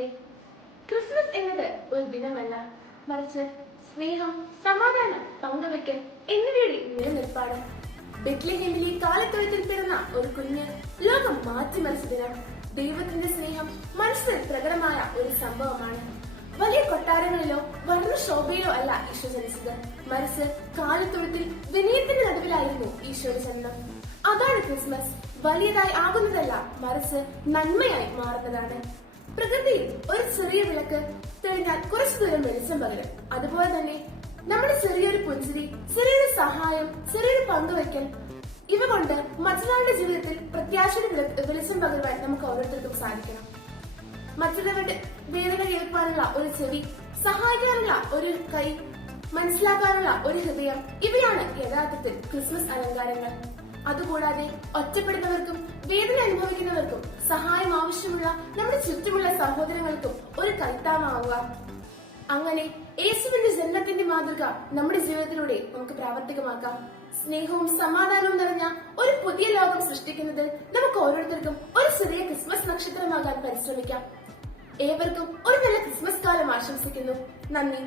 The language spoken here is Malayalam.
സുഹൃത്തെ, ക്രിസ്മസ് എന്നത് ഒരു ദിനമല്ല, മറിച്ച് സ്നേഹം, സമാധാനം, പങ്കുവെക്കൽ എന്നിവയുടെ നിലനിൽപ്പാണ്. ബെത്ലഹേമിലെ കാലത്തൊഴുത്തിൽ പിറന്ന ഒരു കുഞ്ഞ് ലോകം മാറ്റിമറിച്ച ദിനം. ദൈവത്തിന്റെ സ്നേഹം മനസ്സിൽ പ്രകടമായ ഒരു സംഭവമാണ്. വലിയ കൊട്ടാരങ്ങളിലോ വർണ്ണശോഭയിലോ അല്ല ഈശോ ജനിച്ചത്, മറിച്ച് കാലത്തൊഴുത്തിൽ വിനയത്തിന്റെ നടുവിലായിരുന്നു ഈശോയുടെ ജനനം. അതാണ് ക്രിസ്മസ്. വലിയതായി ആകുന്നതല്ല, മറിച്ച് നന്മയായി മാറുന്നതാണ്. പ്രകൃതിയിൽ ഒരു ചെറിയ വിളക്ക് തെളിഞ്ഞാൽ കുറച്ചു ദൂരം വെളിച്ചം പകരും. അതുപോലെ തന്നെ നമ്മുടെ ചെറിയൊരു പുഞ്ചിരി, ചെറിയൊരു സഹായം, ചെറിയൊരു പങ്കുവയ്ക്കൽ, ഇവ കൊണ്ട് മറ്റൊരാളുടെ ജീവിതത്തിൽ പ്രത്യാശയുടെ വെളിച്ചം പകരുവാൻ നമുക്ക് ഓരോരുത്തർക്കും സാധിക്കണം. മറ്റുള്ളവരുടെ വേദന കേൾക്കാനുള്ള ഒരു ചെവി, സഹായിക്കാനുള്ള ഒരു കൈ, മനസ്സിലാക്കാനുള്ള ഒരു ഹൃദയം, ഇവയാണ് യഥാർത്ഥത്തിൽ ക്രിസ്മസ് അലങ്കാരങ്ങൾ. അതുകൂടാതെ ഒറ്റപ്പെടുന്നവർക്കും വേദന അനുഭവിക്കുന്നവർക്കും സഹായം ആവശ്യമുള്ള നമ്മുടെ ചുറ്റുമുള്ള സഹോദരങ്ങൾക്കും ഒരു കൈത്താങ്ങാവുക. അങ്ങനെ യേശുവിന്റെ ജനനത്തിന്റെ മാതൃക നമ്മുടെ ജീവിതത്തിലൂടെ നമുക്ക് പ്രാവർത്തികമാക്കാം. സ്നേഹവും സമാധാനവും നിറഞ്ഞ ഒരു പുതിയ ലോകം സൃഷ്ടിക്കുന്നതിൽ നമുക്ക് ഓരോരുത്തർക്കും ഒരു ചെറിയ ക്രിസ്മസ് നക്ഷത്രമാകാൻ പരിശ്രമിക്കാം. ഏവർക്കും ഒരു നല്ല ക്രിസ്മസ് കാലം ആശംസിക്കുന്നു. നന്ദി.